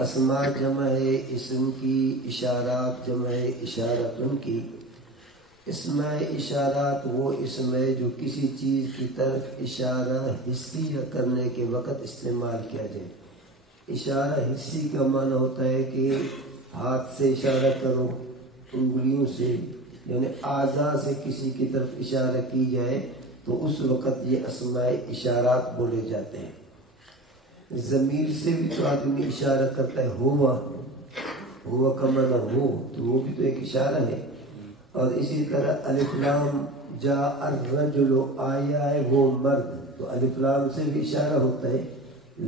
اسماء جمع ہے اسم کی، اشارات جمع ہے اشارتن کی۔ اسم اشارات وہ اسم ہے جو کسی چیز کی طرف اشارہ حسیہ کرنے کے وقت استعمال کیا جائے۔ اشارہ حسی کا معنی ہوتا ہے کہ ہاتھ سے اشارہ کرو، انگلیوں سے، یعنی اعضاء سے کسی کی طرف اشارہ کی جائے تو اس وقت یہ اسماء اشارات بولے جاتے ہیں۔ ضمیر سے بھی تو آدمی اشارہ کرتا ہے، ہوا کا معنی ہو، تو وہ بھی تو ایک اشارہ ہے۔ اور اسی طرح الف لام جاء الرجل، آیا ہے وہ مرد، تو الف لام سے بھی اشارہ ہوتا ہے،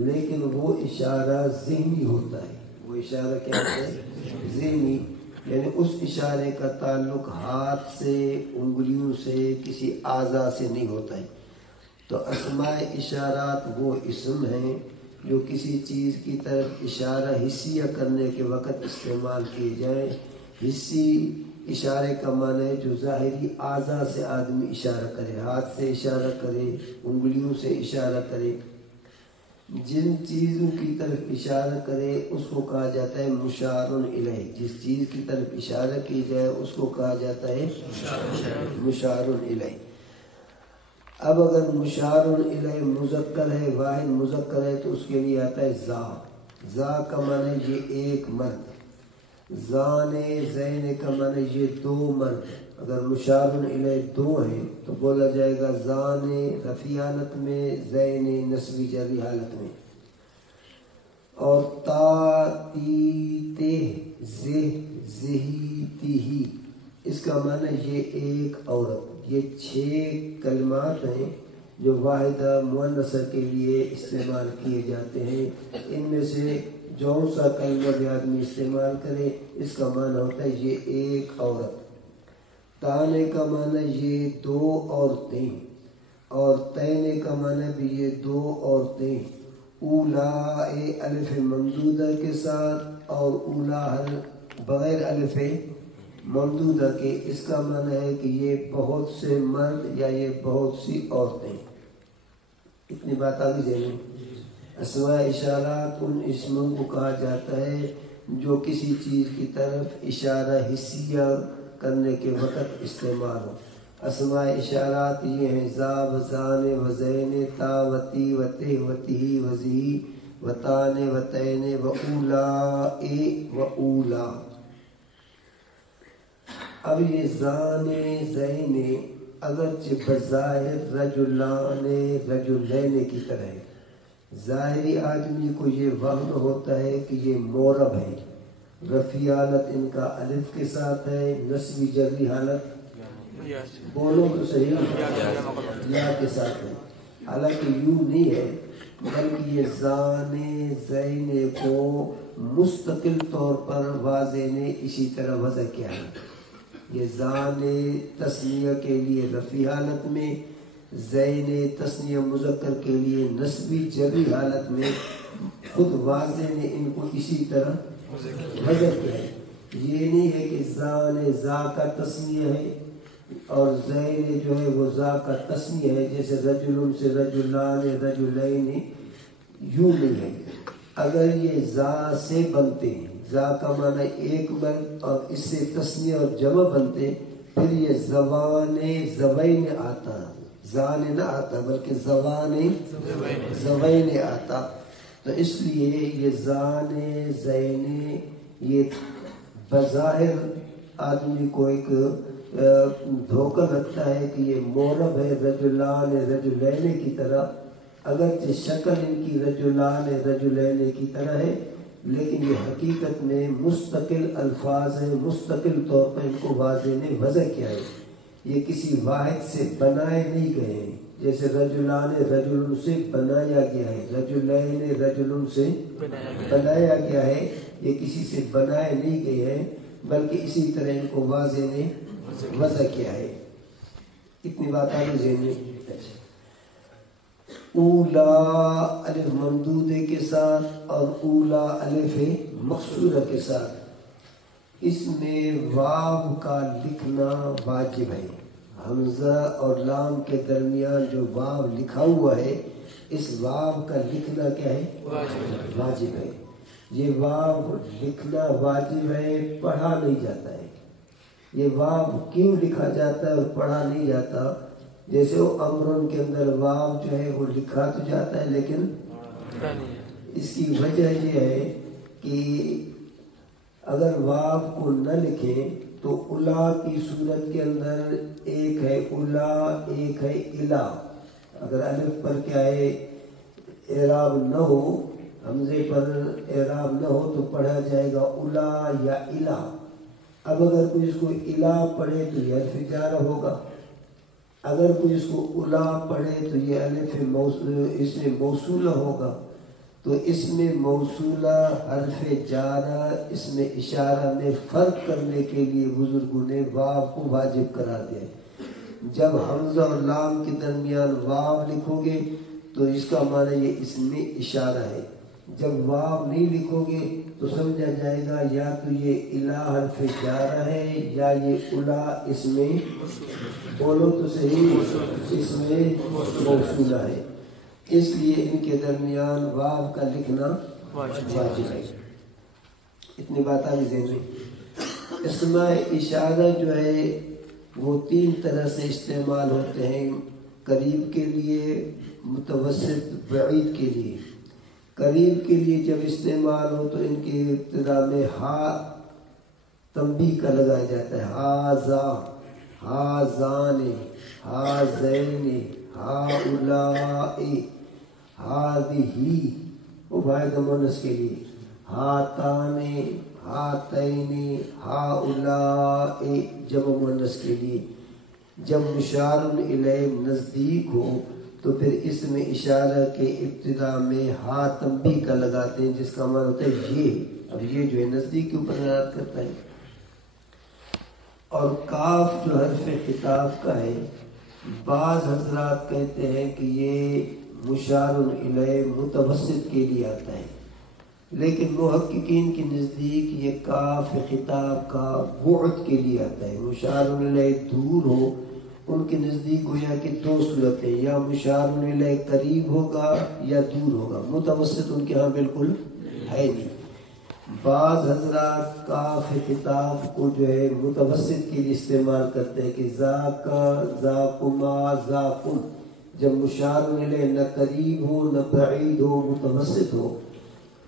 لیکن وہ اشارہ ذہنی ہوتا ہے۔ وہ اشارہ کیا ہوتا ہے؟ ذہنی، یعنی اس اشارے کا تعلق ہاتھ سے، انگلیوں سے، کسی اعضاء سے نہیں ہوتا ہے۔ تو اسماء اشارات وہ اسم ہیں جو کسی چیز کی طرف اشارہ حسیہ کرنے کے وقت استعمال کیے جائیں۔ حسی اشارے کا معنی ہے جو ظاہری اعضاء سے آدمی اشارہ کرے، ہاتھ سے اشارہ کرے، انگلیوں سے اشارہ کرے۔ جن چیزوں کی طرف اشارہ کرے اس کو کہا جاتا ہے مشار الیہ۔ جس چیز کی طرف اشارہ کی جائے اس کو کہا جاتا ہے مشار الیہ۔ اب اگر مشار الیہ مذکر ہے، واحد مذکر ہے، تو اس کے لیے آتا ہے ذا کا معنی یہ ایک مرد، زان زین کا معنی یہ دو مرد۔ اگر مشار الیہ دو ہیں تو بولا جائے گا زان رفیع حالت میں، زین نصبی جری حالت میں۔ اور تا تی تے زہ زہی تیہی، اس کا معنی یہ ایک عورت۔ یہ 6 کلمات ہیں جو واحدہ مؤنثہ کے لیے استعمال کیے جاتے ہیں۔ ان میں سے جون سا کلمہ بھی آدمی استعمال کرے اس کا معنی ہوتا ہے یہ ایک عورت۔ تانے کا معنی یہ 2 عورتیں، اور تینے کا معنی بھی یہ 2 عورتیں۔ اولا الف ممدودہ کے ساتھ اور اولا بغیر الف ممدودہ کے، اس کا معنی ہے کہ یہ بہت سے مرد یا یہ بہت سی عورتیں۔ اتنی بات آگے ذہن۔ اسماء اشارات ان اسموں کو کہا جاتا ہے جو کسی چیز کی طرف اشارہ حسیہ کرنے کے وقت استعمال ہو۔ اسماء اشارات یہ ہیں ذا و زان و زین، تا و تی و تے و تہی و زہی و تان و تین و اولا و اولا۔ اب یہ زان زین اگرچہ بظاہر رجلان رجلین کی طرح ہے، ظاہری آدمی کو یہ وہم ہوتا ہے کہ یہ مورب ہے۔ رفیع حالت ان کا الف کے ساتھ ہے، نصبی جری حالت بولو تو صحیح یا کے ساتھ ہے، حالانکہ یوں نہیں ہے، بلکہ یہ زان زین کو مستقل طور پر واضح نے اسی طرح وضع کیا ہے۔ یہ زان تسنیہ کے لیے رفیع حالت میں، زین تسنیہ مذکر کے لیے نسبی جری حالت میں، خود واضح نے ان کو اسی طرح وضع کیا ہے۔ یہ نہیں ہے کہ زان زا کا تسنیہ ہے اور زین جو ہے وہ زا کا تسنیہ ہے، جیسے رجل سے رجلان رجلین، یوں نہیں ہے۔ اگر یہ زا سے بنتے ہیں، زا کا معنی ایک مرد، اور اس سے تسنیہ اور جمع بنتے، پھر یہ زبان زبین آتا، زان نہ آتا بلکہ زبان زبین آتا۔ تو اس لیے یہ زان زین یہ بظاہر آدمی کو ایک دھوکہ لگتا ہے کہ یہ مورب ہے رجلان رجلین کی طرح، اگرچہ شکل ان کی رجلان رجلین کی طرح ہے، لیکن یہ حقیقت میں مستقل الفاظ ہیں، مستقل طور پر ان کو واضح نے وضع کیا ہے۔ یہ کسی واحد سے بنائے نہیں گئے ہیں، جیسے رجلان رجل سے بنایا گیا ہے، رجلین رجل سے بنایا گیا ہے، یہ کسی سے بنائے نہیں گئے ہیں، بلکہ اسی طرح ان کو واضح نے وضع کیا ہے۔ اتنی بات آگے ذہن میں۔ اولا الف ممدودے کے ساتھ اور اولا الف مقصورہ کے ساتھ، اس میں واو کا لکھنا واجب ہے۔ حمزہ اور لام کے درمیان جو واو لکھا ہوا ہے، اس واو کا لکھنا کیا ہے؟ واجب ہے۔ یہ واو لکھنا واجب ہے، پڑھا نہیں جاتا ہے۔ یہ واو کیوں لکھا جاتا ہے اور پڑھا نہیں جاتا؟ جیسے وہ امرن کے اندر واو جو ہے وہ لکھا تو جاتا ہے لیکن اس کی وجہ یہ ہے کہ اگر واو کو نہ لکھیں تو الا کی صورت کے اندر ایک ہے الا، ایک ہے الا۔ اگر الف پر کیا ہے اعراب نہ ہو، حمزے پر اعراب نہ ہو تو پڑھا جائے گا الا یا الا۔ اب اگر کوئی اس کو الا پڑھے تو یہ الف جارہ ہوگا، اگر کوئی اس کو الا پڑھے تو یہ الف اس میں موصولہ ہوگا۔ تو اس میں موصولہ حرف جارہ اس میں اشارہ میں فرق کرنے کے لیے بزرگوں نے واو کو واجب قرار دیا ہے۔ جب حمزہ اور لام کے درمیان واو لکھو گے تو اس کا معنی یہ اس میں اشارہ ہے۔ جب واو نہیں لکھو گے تو سمجھا جائے گا یا تو یہ الا حرف جارہ ہے یا یہ الا اس میں، بولو تو صحیح، اس میں موصولہ ہے۔ اس لیے ان کے درمیان واو کا لکھنا واجب ہے۔ اتنی بات آگے ذہن میں۔ اسماء اشارہ جو ہے وہ تین طرح سے استعمال ہوتے ہیں، قریب کے لیے، متوسط، بعید کے لیے۔ قریب کے لیے جب استعمال ہو تو ان کے ابتدا میں ہا تنبیہ کا لگایا جاتا ہے، ہا زا، ہا زان، ہا زین، ہا اولائی، ہادہی وہ واحد مونس کے لیے، ہاتان، ہاتین، ہا اولائی جمع مونس کے لیے۔ جب مشار الیہ نزدیک ہو تو پھر اس میں اشارہ کے ابتدا میں ہا تنبیہ کا لگاتے ہیں، جس کا معنی ہوتا ہے یہ۔ اب یہ جو ہے نزدیک کے اوپر دلالت کرتا ہے۔ اور کاف جو حرف خطاب کا ہے، بعض حضرات کہتے ہیں کہ یہ مشار الیہ متوسط کے لیے آتا ہے، لیکن محققین کے نزدیک یہ کاف خطاب کا بعد کے لیے آتا ہے۔ مشار الیہ دور ہو، ان کے نزدیک گویا کہ دو صورتیں، یا مشار الیہ قریب ہوگا یا دور ہوگا، متوسط ان کے ہاں بالکل ہے نہیں۔ بعض حضرات کاف خطاب کو جو ہے متوسط کے لیے استعمال کرتے ہیں کہ ذاکا، ذاکما، ذاکم، جب مشار الیہ نہ قریب ہو نہ بعید ہو، متوسط ہو۔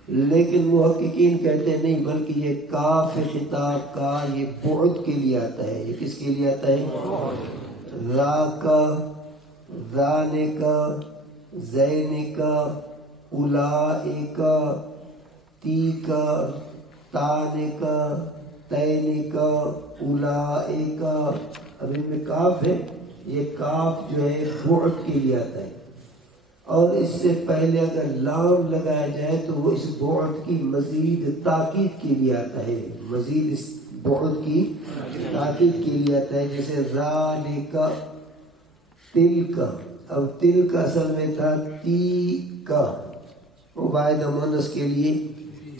لیکن محققین کہتے ہیں نہیں، بلکہ یہ کاف خطاب کا یہ بعد کے لیے آتا ہے۔ یہ کس کے لیے آتا ہے؟ ذاکا، ذانکا، زینکا، اولائکا، تیکا، تانکا، تینکا، اولائکا۔ اب ان میں کاف ہے، یہ کاف جو ہے بعد کے لیے آتا ہے، اور اس سے پہلے اگر لام لگایا جائے تو وہ اس بعد کی مزید تاکید کے لیے آتا ہے، مزید اس بعد کی تاکید کے لیے آتا ہے۔ جیسے ذالکا، تلکا، اب تلکا اصل میں تھا تیکا، وہ واحد مؤنث کے لیے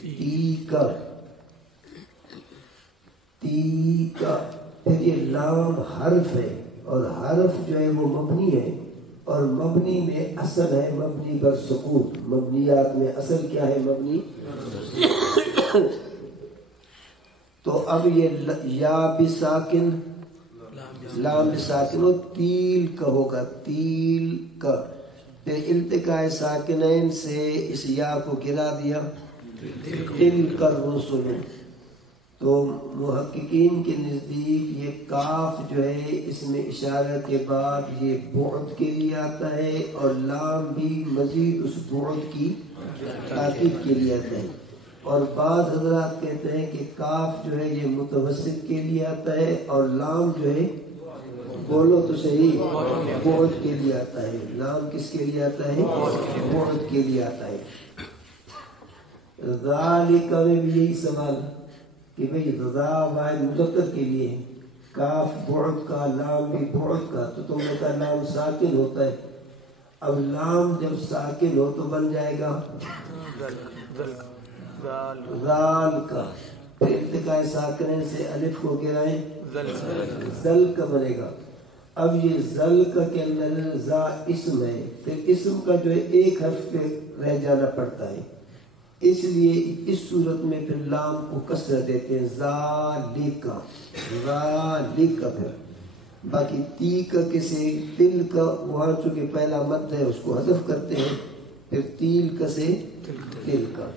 تیکا، تیکا۔ پھر یہ لام حرف ہے، اور حرف جو ہے وہ مبنی ہے، اور مبنی میں اصل ہے مبنی بر سکون۔ مبنیات میں اصل کیا ہے؟ مبنی۔ تو اب یہ یا بساکن، لام بساکن، و تیل کا ہوگا، تیل کا۔ پھر التقاء ساکنین سے اس یا کو گرا دیا، تلک الرسل۔ تو محققین کے نزدیک یہ کاف جو ہے اس میں اشارہ کے بعد یہ بعد کے لیے آتا ہے، اور لام بھی مزید اس بعد کی تاکید کے لیے آتا ہے۔ اور بعض حضرات کہتے ہیں کہ کاف جو ہے یہ متوسط کے لیے آتا ہے، اور لام جو ہے، بولو تو صحیح، بعد کے لیے آتا ہے۔ لام کس کے لیے آتا ہے؟ بعد کے لیے آتا ہے۔ ذالک میں بھی یہی سوال کہ بھئی رضا واحد مذکر کے لیے ہے، کاف بعد کا، لام بھی بعد کا، تو تم نے کہا لام ساکن ہوتا ہے۔ اب لام جب ساکن ہو تو بن جائے گا ذال کا، پھر التقاء ساکنین سے الف کو گرائیں، ذل کا بنے گا۔ اب یہ ذل کا کے اندر ذا اسم ہے، پھر اسم کا جو ہے ایک حرف پہ رہ جانا پڑتا ہے، اس لیے اس صورت میں پھر لام کو کسرہ دیتے ہیں، ذالک ذالک، پھر باقی تی کا کسے تل کا وہاں چونکہ پہلا مد ہے اس کو حذف کرتے ہیں، پھر تیل کا سے تل کا.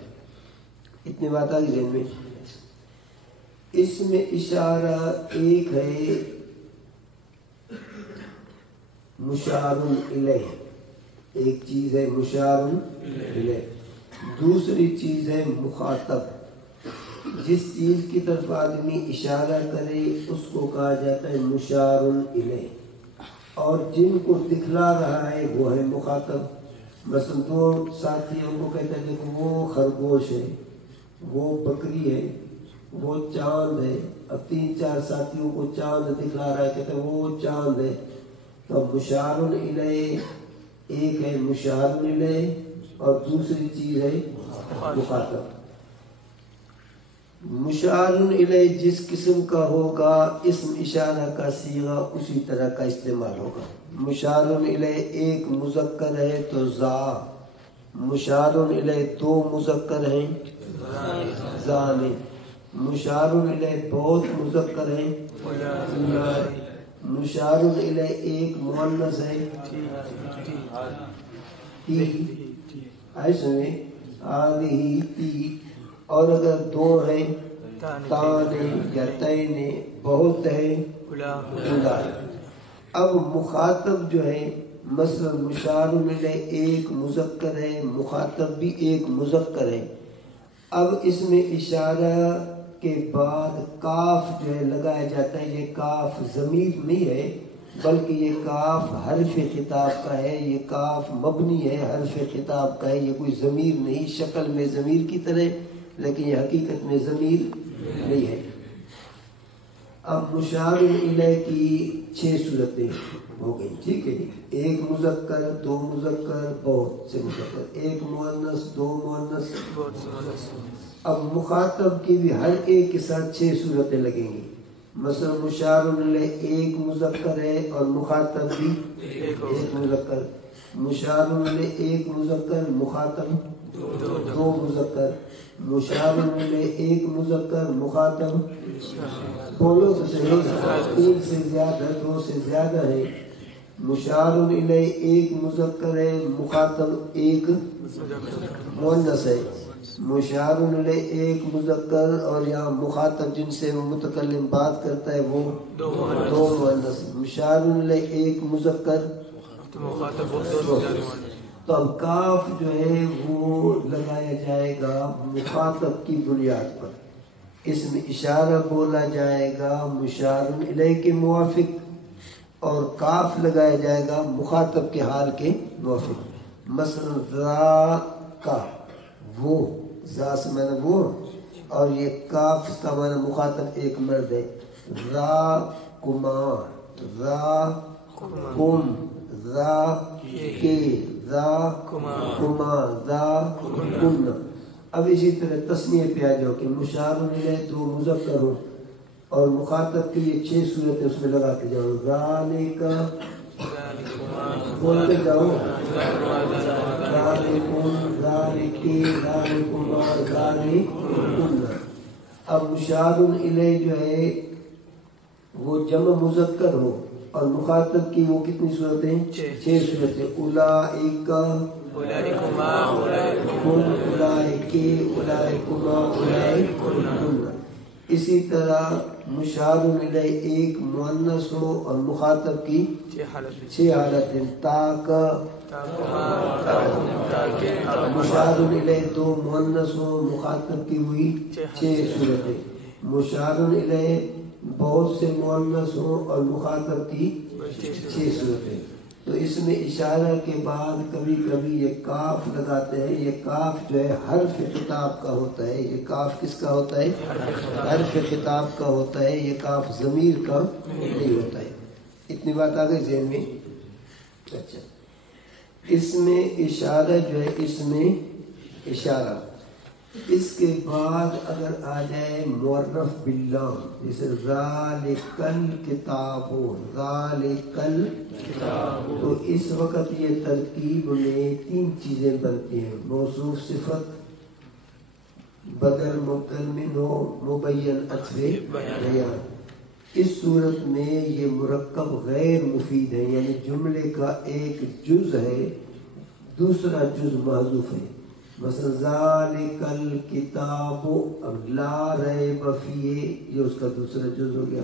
اتنی بات آ گئی ذہن میں. اس میں اشارہ ایک ہے مشار الیہ، ایک چیز ہے مشار الیہ، دوسری چیز ہے مخاطب. جس چیز کی طرف آدمی اشارہ کرے اس کو کہا جاتا ہے مشار الیہ، اور جن کو دکھلا رہا ہے وہ ہے مخاطب. مثلا دو ساتھیوں کو کہتے ہیں دیکھو وہ خرگوش ہے، وہ بکری ہے، وہ چاند ہے. اب 3-4 ساتھیوں کو چاند دکھلا رہا ہے، کہتے ہیں وہ چاند ہے. تو مشار الیہ ایک ہے مشار الیہ اور دوسری چیز ہے مخاطب. مشار الیہ جس قسم کا ہوگا اسم اشارہ کا صیغہ اسی طرح کا استعمال ہوگا. مشار الیہ ایک مذکر ہے تو ذا، مشار الیہ 2 مذکر ہیں ذان، مشار الیہ بہت مذکر ہیں، مشار الیہ ایک مؤنث ہے تی، ایسے میں آدھی تی، اور اگر 2 ہیں تانے یا تینے، بہت ہے الا. اب مخاطب جو ہے مثلا مشار الیہ ایک مذکر ہے، مخاطب بھی ایک مذکر ہے. اب اس میں اشارہ کے بعد کاف جو ہے لگایا جاتا ہے. یہ کاف ضمیر نہیں ہے بلکہ یہ کاف حرف خطاب کا ہے، یہ کاف مبنی ہے حرف خطاب کا ہے، یہ کوئی ضمیر نہیں. شکل میں ضمیر کی طرح لیکن یہ حقیقت میں ضمیر نہیں ہے. اب مشار الیہ کی 6 صورتیں ہو گئی، ٹھیک ہے. ایک مذکر، 2 مذکر، بہت سے مذکر، ایک مؤنث، 2 مؤنث. اب مخاطب کی بھی ہر ایک کے ساتھ 6 صورتیں لگیں گی. مثلا مشار الیہ ایک مذکر ہے اور مخاطب بھی ایک مذکر. مشار الیہ ایک مذکر، مخاطب 2 مذکر. مشار الیہ ایک مذکر، مخاطب بولو تو صحیح 3 سے زیادہ، 2 سے زیادہ ہے. مشار الیہ ایک مذکر ہے، مخاطب ایک مؤنث ہے. مشار الیہ ایک مذکر اور یہاں مخاطب جن سے متکلم بات کرتا ہے وہ 2 مؤنث. مشار الیہ ایک مذکر تو اب کاف جو ہے وہ لگایا جائے گا مخاطب کی بنیاد پر. اس میں اشارہ بولا جائے گا مشار الیہ کے موافق اور کاف لگایا جائے گا مخاطب کے حال کے موافق. مثلا ذا کا، وہ، ذا سے معنی وہ، اور یہ کاف کا معنی مخاطب ایک مرد ہے. ذا کما، ذا کم، ذا کے، ذا کما، ذا کن. اب اسی طرح تسنیہ پہ آ جاؤ کہ مشار الیہ 2 مذکر ہو اور مخاطب کے لیے 6 صورتیں اس میں لگا کے جاؤ. ذالک، بولتے جاؤ، ذالکم، ذالکی، ذالکما، ذالکن. اب مشار الیہ جو ہے وہ جمع مذکر ہو اور مخاطب کی وہ کتنی صورتیں؟ 6 صورتیں. اولئک، اولئکما، اولئکم، اولئکی، اولئکما، اولئکن. اسی طرح مشار الیہ ایک مؤنث ہو اور مخاطب کی 6 حالتیں. تاک، مشار الیہ 2 مؤنث ہو، مخاطب کی ہوئی 6 صورتیں. مشار الیہ بہت سے مؤنث ہو اور مخاطب کی 6 صورتیں. تو اس میں اشارہ کے بعد کبھی کبھی یہ کاف لگاتے ہیں. یہ کاف جو ہے حرف خطاب کا ہوتا ہے. یہ کاف کس کا ہوتا ہے؟ حرف خطاب کا ہوتا ہے. یہ کاف ضمیر کا نہیں ہوتا ہے. اتنی بات آ گئی ذہن میں؟ اچھا، اس میں اشارہ جو ہے، اس میں اشارہ اس کے بعد اگر آ جائے معرف باللام، جیسے ذالک الکتاب، ذالک الکتاب، تو اس وقت یہ ترکیب میں 3 چیزیں بنتی ہیں: موصوف صفت، بدل مبدل منہ مبین عطف بیان. اس صورت میں یہ مرکب غیر مفید ہے، یعنی جملے کا ایک جز ہے، دوسرا جز محذوف ہے. مثلا ذالک الکتاب، اب لا ریب فیہ یہ اس کا دوسرا جز ہو گیا.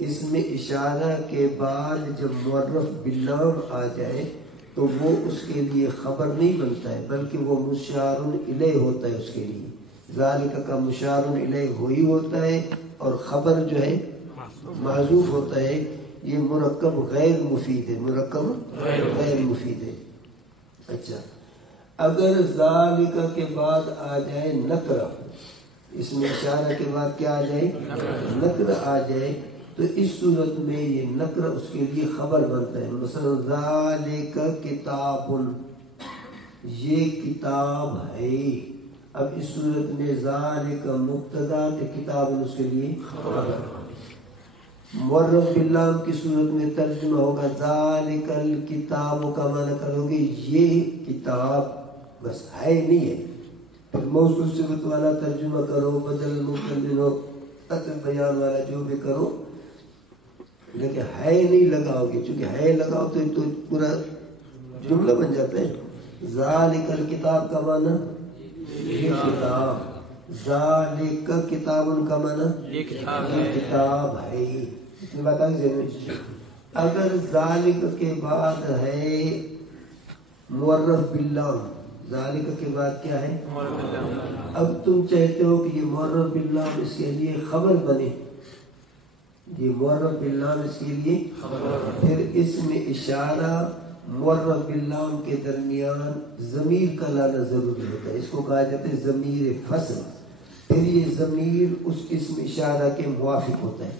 اس میں اشارہ کے بعد جب معرف باللام آ جائے تو وہ اس کے لیے خبر نہیں بنتا ہے، بلکہ وہ مشار الیہ ہوتا ہے. اس کے لیے ذالک کا مشار الیہ وہی ہوتا ہے اور خبر جو ہے معذوف ہوتا ہے. یہ مرکب غیر مفید ہے، مرکب غیر مفید ہے. اچھا، اگر ذالک کے بعد آ جائے نکرہ، اس میں اشارہ کے بعد کیا آ جائے؟ نکرہ آ جائے، تو اس صورت میں یہ نکرہ اس کے لیے خبر بنتا ہے. مثلا ذالک کتاب، یہ کتاب ہے. اب اس صورت میں ذالک مبتدا کہ کتاب اس کے لیے خبر. معرف باللام کی صورت میں ترجمہ ہوگا ذالک الکتاب کا معنی کرو گے یہ کتاب، بس ہے نہیں ہے. پھر موصول صفت والا ترجمہ کرو، بدل مبدل منہ عطف بیان والا جو بھی کرو، لیکن ہے نہیں لگاؤ گے. چونکہ ہے لگاؤ تو پورا جملہ بن جاتا ہے. ذالک الکتاب کا معنی یہ کتاب، ذالک کتاب کا معنی یہ کتاب ہے. اتنی بات آئی ذہن میں. اگر ذالک کے بعد ہے معرف باللام، ذالک کے بعد کیا ہے؟ اب تم چاہتے ہو کہ یہ معرف باللام اس کے لیے خبر بنے، یہ معرف باللام اس کے لیے، پھر اس میں اشارہ معرف باللام کے درمیان ضمیر کا لانا ضروری ہوتا ہے. اس کو کہا جاتا ہے ضمیر فصل. پھر یہ ضمیر اس اسم اشارہ کے موافق ہوتا ہے.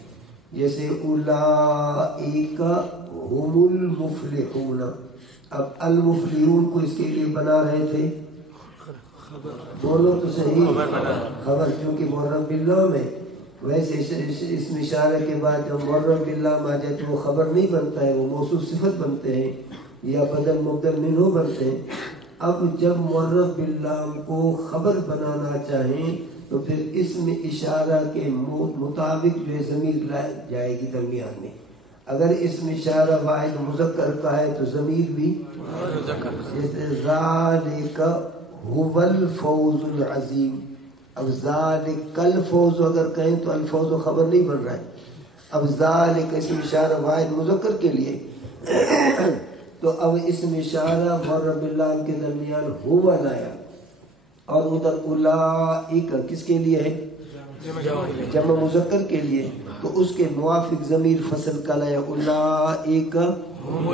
جیسے اولئک هم المفلحون، اب المفلحون کو اس کے لیے بنا رہے تھے، بولو تو صحیح، خبر، کیونکہ معرف باللام ہے. ویسے اسم اشارہ کے بعد جب معرف باللام آ جائے تو وہ خبر نہیں بنتا ہے، وہ موصول صفت بنتے ہیں یا بدل مبدل منہ بنتے ہیں. اب جب معرف باللام کو خبر بنانا چاہیں تو پھر اسم اشارہ کے مطابق جو ہے ضمیر جائے گی درمیان میں. اگر اسم اشارہ واحد مذکر کا ہے تو ضمیر بھی جیسے ذالک هو الفوز العظیم. اب ذالک الفوز اگر کہیں تو الفوز خبر نہیں بن رہا ہے. اب ذالک اسم اشارہ واحد مذکر کے لیے تو اب اسم اشارہ معرف باللام کے درمیان ہوا لایا، اور ادھر اولئک کس کے لیے ہے؟ جمع مذکر کے لیے، تو اس کے موافق ضمیر فصل کا لایا اولئک هم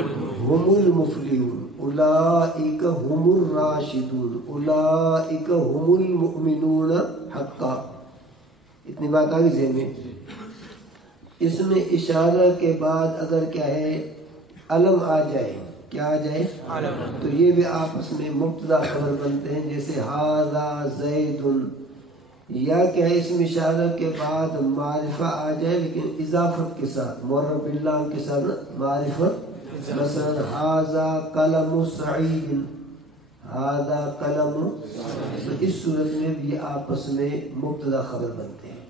المفلحون، اولئک هم الراشدون، اولئک هم المؤمنون حقا. اتنی بات آ گئی ذہن میں. اس میں اشارہ کے بعد اگر کیا ہے علم آ جائے، کیا آ جائے؟ تو یہ بھی آپس میں مبتدا خبر بنتے ہیں. جیسے ھذا زید، یا کیا ہے اسم اشارہ کے بعد معرفہ آ جائے لیکن اضافت کے ساتھ، معرف باللام کے ساتھ معرفت. مثلا ھذا قلم سعید، ھذا قلم، تو اس صورت میں بھی آپس میں مبتدا خبر بنتے ہیں.